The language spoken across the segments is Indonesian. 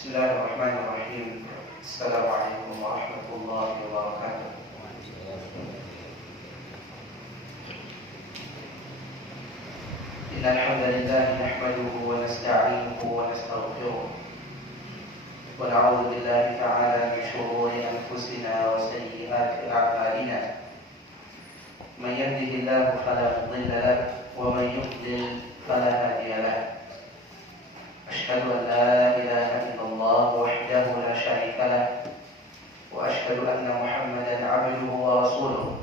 Bismillahirrahmanirrahim. Assalamualaikum warahmatullahi wabarakatuh. Innal hamdalillah nahmaduhu wa nasta'inuhu wa nastaghfiruh wa na'udzu billahi ta'ala min shururi anfusina wa sayyiati a'malina. Man yahdihillahu fala mudilla lahu wa man yudlil fala hadiya lahu. أشهد أن لا إله إلا الله وحده لا شريك له وأشهد أن محمدا عبده ورسوله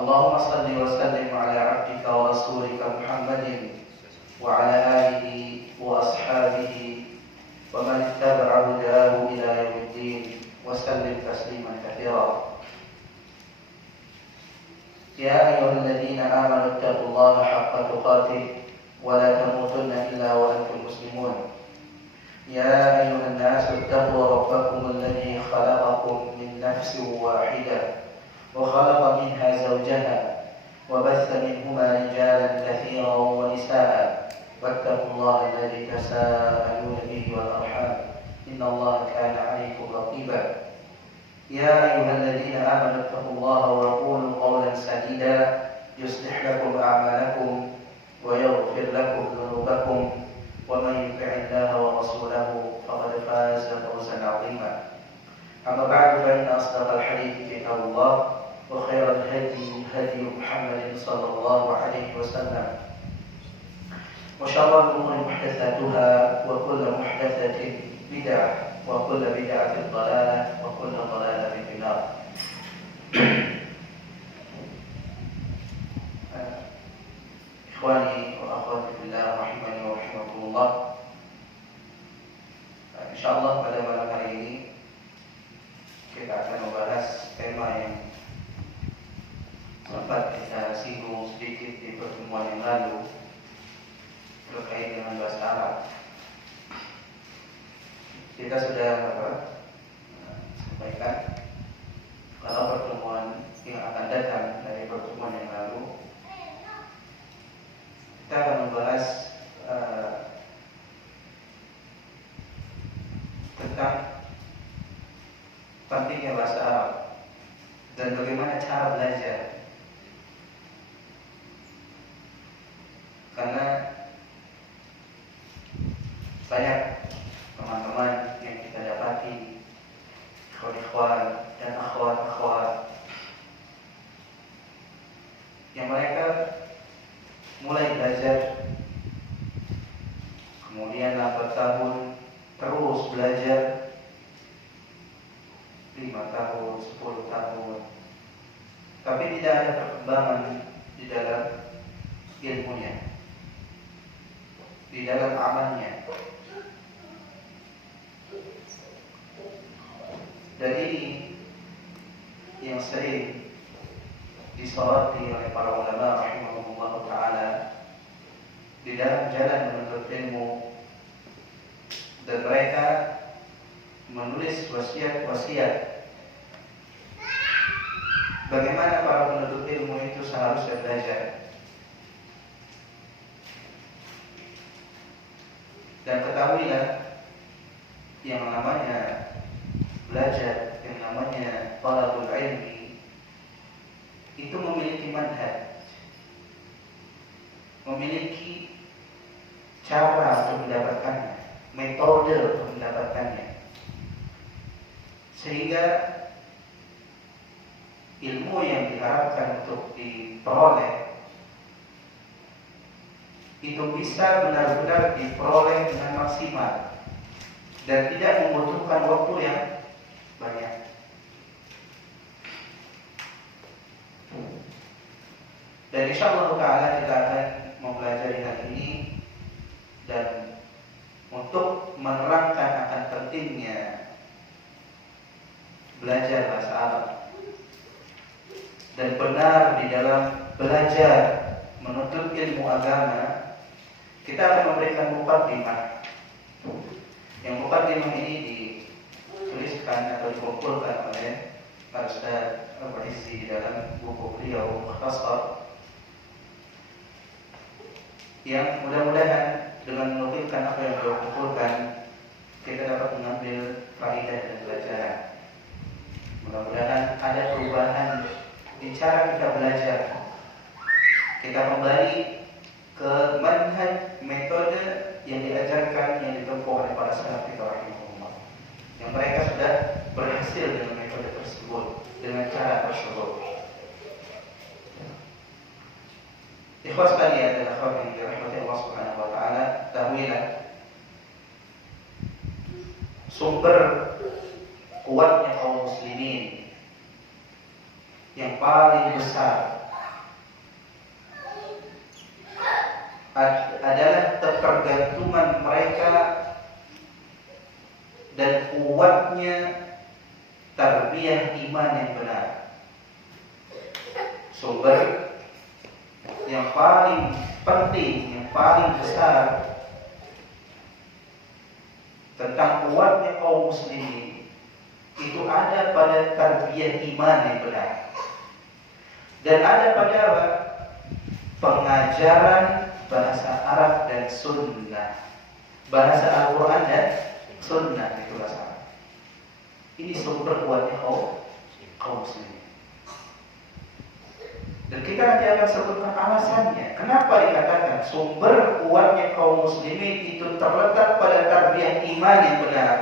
اللهم صل وسلم على عبدك ورسولك محمد وعلى آله وأصحابه ومن اتبع هداه إلى يوم الدين وسلم تسليما كثيرا يا أيها الذين آمنوا اتقوا الله حق تقاته ولا تموتن إلا وأنتم مسلمون يا أيها الناس اتقوا ربكم الذي خلقكم من نفس واحدة وخلق منها زوجها وبث منهما رجالا كثيرا ونساء واتقوا الله الذي تساءلون به والأرحام إن الله كان عليكم رقيبا يا أيها الذين آمنوا اتقوا الله وقولوا قولا سديدا يصلح لكم أعمالكم ويغفر لكم ذنوبكم ومن يطع الله ورسوله فقد فاز فوزا عظيما أما بعد فإن أصدق الحديث كتاب الله وخير الهدي هدي محمد صلى الله عليه وسلم وشر الأمور محدثاتها وكل محدثة بدعة وكل بدعة ضلالة وكل ضلالة في النار. Ikhwani wa akhwati fillah rahimani wa rahimakumullah. Insyaallah pada malam hari ini kita akan membahas tema yang sempat kita singgung sedikit di pertemuan yang lalu terkait dengan bahasa Arab. Kita sudah sampaikan kalau pertemuan yang akan datang dari pertemuan yang lalu kita akan membahas tentang pentingnya bahasa Arab dan bagaimana cara belajar. Karena banyak teman-teman yang kita dapati, ikhwan dan akhwat yang mereka mulai belajar, kemudian 8 tahun terus belajar, 5 tahun, 10 tahun, tapi tidak ada perkembangan di dalam ilmunya, di dalam amalnya. Dan ini yang sering disoroti oleh para ulama rahimahumullah ta'ala di dalam jalan menuntut ilmu, dan mereka menulis wasiat-wasiat bagaimana para penuntut ilmu itu seharusnya belajar. Dan ketahuilah, yang namanya belajar, yang namanya talabul ilmi itu memiliki manhaj, memiliki cara untuk mendapatkannya, metode untuk mendapatkannya, sehingga ilmu yang diharapkan untuk diperoleh itu bisa benar-benar diperoleh dengan maksimal dan tidak membutuhkan waktu yang banyak. Dan insyaallah ta'ala kita akan mempelajari hal ini, dan untuk menerangkan akan pentingnya belajar bahasa Arab dan benar di dalam belajar menuntut ilmu agama, kita akan memberikan muqaddimah. Yang muqaddimah ini dituliskan atau dikumpulkan oleh Ustaz Al-Izzi di dalam buku beliau Mukhtasar, yang mudah-mudahan dengan menukilkan apa yang beliau kumpulkan dapat mengambil faedah dan pelajaran. Mudah-mudahan ada perubahan di cara kita belajar. Kita kembali ke manhaj metode yang diajarkan, yang ditempuh oleh para salaf kita rahimahullah, yang mereka sudah berhasil dengan metode tersebut, dengan cara tersebut. Ikhwas sekalian dan akhwat yang dirahmati Allah Subhanahu wa taala, ketahuilah sumber kuatnya kaum muslimin yang paling besar adalah ketergantungan mereka dan kuatnya tarbiyah iman yang benar. Sumber yang paling penting, yang paling besar tentang kuatnya kaum muslimin itu ada pada tarbiyah iman yang benar, dan ada pada pengajaran bahasa Arab dan Sunnah, bahasa Al-Quran dan Sunnah itu bahasa Arab. Ini sumber kuatnya kaum muslimin. Dan kita nanti akan sebutkan alasannya. Kenapa dikatakan sumber kuatnya kaum muslimin itu terletak pada tarbiyah iman yang benar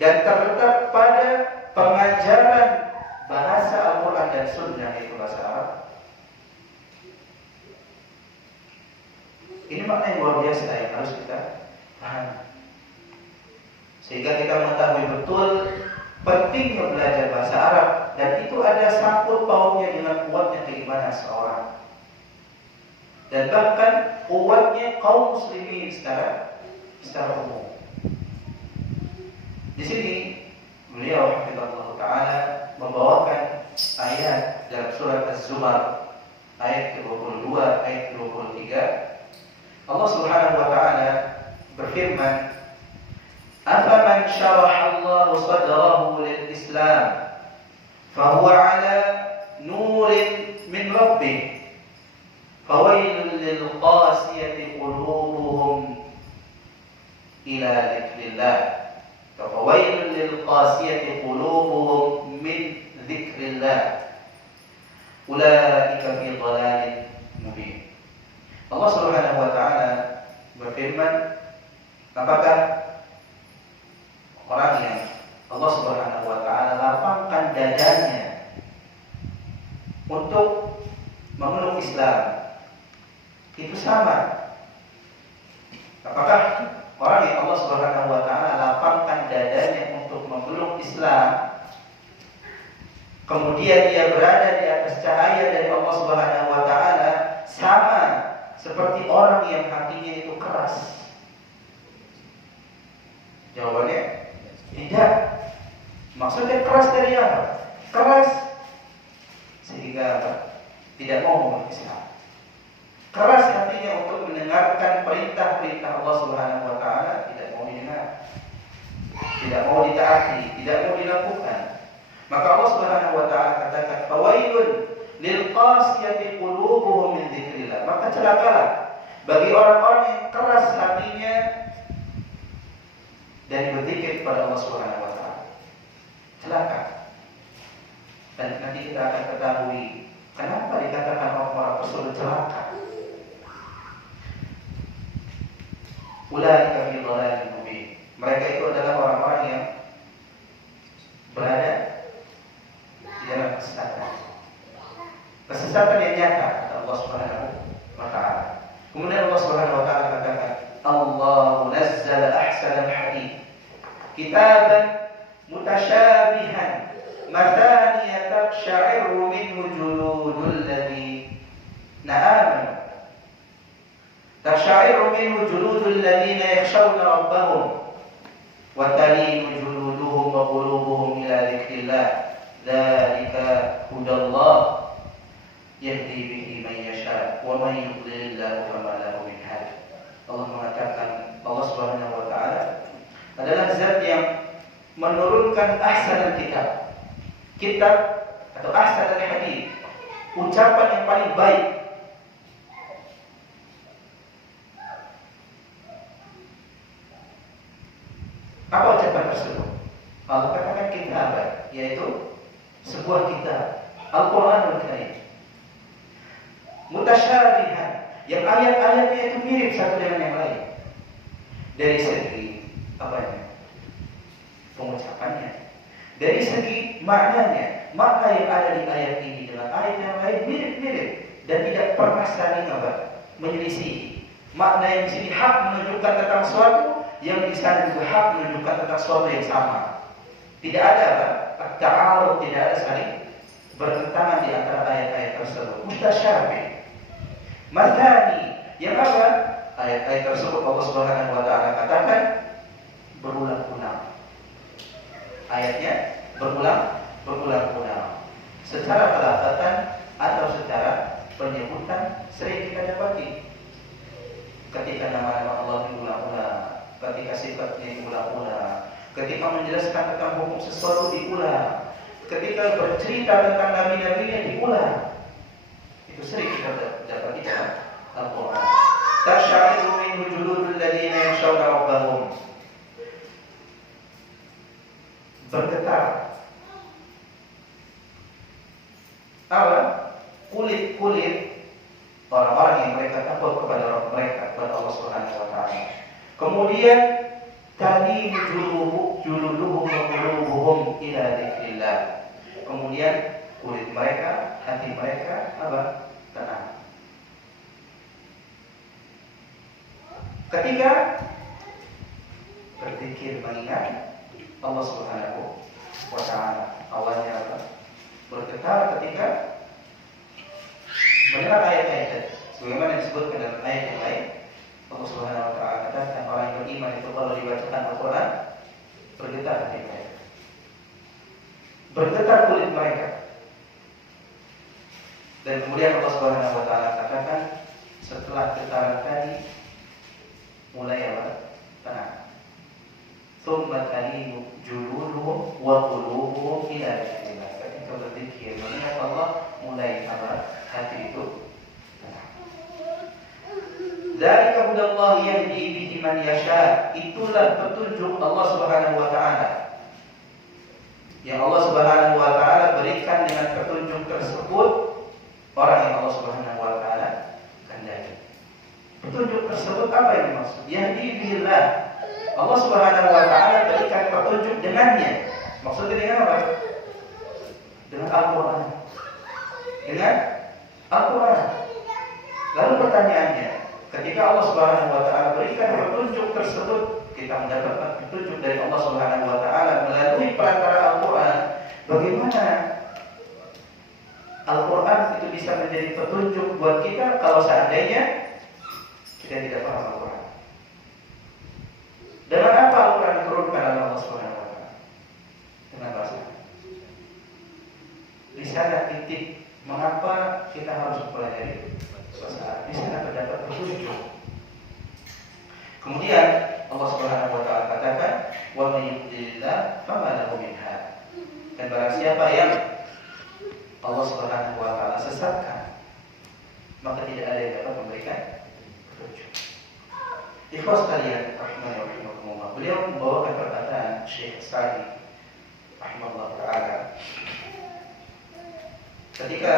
dan terletak pada pengajaran bahasa Al-Quran dan Sunnah itu bahasa Arab. Ini makna yang luar biasa yang harus kita pahami, sehingga kita mengetahui betul pentingnya belajar bahasa Arab, dan itu ada sangkut pautnya dengan kuatnya keimanan seorang, dan bahkan kuatnya kaum muslimin secara umum. Di sini beliau hafizahullah taala membawakan ayat dalam surat Az-Zumar ayat 22 ayat 23. Allah Subhanahu wa taala berfirman, "Afaman syaraha Allahu sadrahu lil Islam, fahuwa 'ala nurin min rabbih, fawailul lil qasiyati qulubuhum ila dzikrillah, fawailul lil qasiyati qulubuhum min dzikrillah, ulaika fi dhalalin mubin." Allah Subhanahu wa taala berfirman, apakah orang yang Allah Subhanahu wa taala lapangkan dadanya untuk memeluk Islam itu sama? Apakah orang yang Allah Subhanahu wa taala lapangkan dadanya untuk memeluk Islam, kemudian dia berada di atas cahaya dari Allah Subhanahu wa taala, sama seperti orang yang hatinya itu keras? Jawabannya tidak. Maksudnya keras dari apa? Keras sehingga tidak mau memeluk Islam. Keras hatinya untuk mendengarkan perintah-perintah Allah Subhanahu wa taala, tidak mau didengar, tidak mau ditaati, tidak mau dilakukan. Maka Allah Subhanahu wa taala katakan, "Fawailun lil qasiyati qulubuhum min dzikrillah." Maka celakalah bagi orang-orang yang keras hatinya dan berzikir kepada Allah Subhanahu wa taala. Celaka. Dan nanti kita akan ketahui kenapa dikatakan orang-orang tersebut celaka. Ulaika fi dhalalin mubin. Mereka itu adalah orang-orang yang berada di dalam kesesatan. Kesesatan yang nyata, kata Allah Subhanahu wa taala. Kemudian Allah Subhanahu wa taala katakan, "Allahu nazzala ahsanal hadits kitaban mutasyabihan mathaniya taqsha'iru minhu juludul ladzina amanu taqsha'iru minhu juludul ladzina yakhshawna rabbahum wa talinu juluduhum wa qulubuhum ila dzikrillah dzalika hudallah yahdi bihi man yasha wa man yudlilillahu fama lahu min hadi." Allah mengatakan, Allah Subhanahu wa taala adalah zat yang menurunkan ahsanul kitab atau ahsanul hadits, ucapan yang paling baik, Apa ucapan tersebut? Allah katakan kitab, yaitu sebuah kitab, Al-Quranul Karim. Mutasyabihan, yang ayat-ayatnya itu mirip satu dengan yang lain. Dari segi apanya? Pengucapannya. Dari segi maknanya, makna yang ada di ayat ini dengan ayat yang lain mirip-mirip dan tidak pernah saling menyelisih. Makna yang di sini hak menunjukkan tentang sesuatu, yang di sana juga hak menunjukkan tentang sesuatu yang sama. Tidak ada ta'arud, tidak ada saling bertentangan di antara ayat-ayat tersebut. Mutasyabih. Mathani, yang apa? Ayat-ayat tersebut Allah Subhanahu wa taala katakan berulang-ulang. Ayatnya berulang-ulang. Secara pelafatan atau secara penyebutan sering kita dapati. Ketika nama-nama Allah diulang-ulang, ketika sifatnya diulang-ulang, ketika menjelaskan tentang hukum sesuatu diulang, ketika bercerita tentang nabi-nabinya diulang. Itu sering kita dapat di dalam Al-Quran. Tasyairu minhu juludul ladzina yakhshawna rabbahum. Bergetar apa? Kulit-kulit orang-orang yang mereka takut kepada Rabb mereka, kepada Allah Subhanahu wa taala. Kemudian tadi juluduhum wa qulubuhum ila dzikrillah. Kemudian kulit mereka, hati mereka apa? Tenang. Ketika berzikir mengingat Allah Subhanahu wa taala, awalnya apa? Bergetar ketika mendengar ayat-ayat. Sebagaimana disebutkan dalam ayat yang lain, Allah Subhanahu wa taala katakan orang yang beriman itu kalau dibacakan Al-Qur'an bergetar hati mereka. Bergetar kulit mereka. Dan kemudian Allah Subhanahu wa taala katakan setelah getaran tadi mulai apa? Tenang. Tsumma talinu juluduhum wa qulubuhum ila dzikrillah. Ketika berzikir mengingat Allah mulai apa? Hati itu tenang. Dzalika hudallahi yahdi bihi man yasha. Itulah petunjuk Allah Subhanahu wa taala. Yang Allah Subhanahu wa taala berikan dengan petunjuk tersebut orang yang Allah Subhanahu wa taala kehendaki. Petunjuk tersebut apa yang dimaksud? Yahdi billah. Allah Subhanahu wa taala berikan petunjuk dengannya. Maksudnya dengan apa? Dengan Al-Qur'an. Dengan Al-Qur'an. Lalu pertanyaannya, ketika Allah Subhanahu wa taala berikan petunjuk tersebut, kita mendapatkan petunjuk dari Allah Subhanahu wa taala melalui perantara Al-Qur'an. Bagaimana Al-Quran itu bisa menjadi petunjuk buat kita kalau seandainya kita tidak paham Al-Quran? Dengan apa Al-Quran diturunkan oleh Allah Subhanahu wa taala? Dengan bahasa. Di sana titik mengapa kita harus mempelajari bahasa. Di sana terdapat petunjuk. Kemudian Allah Subhanahu wa taala katakan, "Wa may yudlilillah fama lahu min had." Dan barang siapa yang Allah Subhanahu wa taala sesatkan, maka tidak ada yang dapat memberikan petunjuk. Ikhwas sekalian, rahimakumullah. Beliau membawakan perkataan Syekh Sa'di rahimahullah taala. Ketika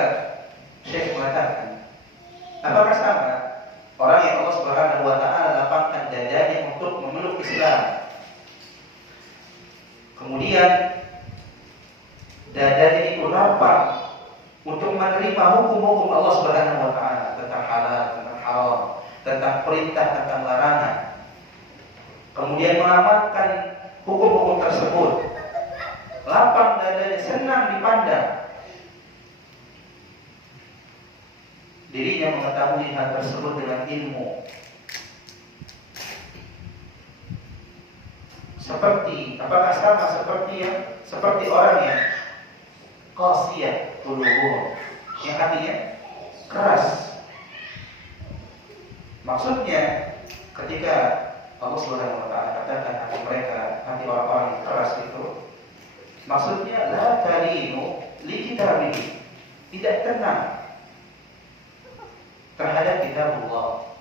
Syekh mengatakan, apakah sama orang yang Allah Subhanahu wa taala lapangkan dadanya untuk memeluk Islam, kemudian dadanya itu lapang untuk menerima hukum-hukum Allah Subhanahu wa taala tentang halal, tentang haram, tentang perintah, tentang larangan. Kemudian mengamalkan hukum-hukum tersebut. Lapang dadanya, senang dipandang. Dirinya mengetahui hal tersebut dengan ilmu. Seperti apakah sama seperti orang yang qasiyah qulubuhum, yang hatinya keras. Maksudnya ketika Allah Subhanahu wa taala katakan hati mereka, hati orang-orang yang keras itu, maksudnya la talinu li kitabihi, tidak tenang terhadap kitab Allah.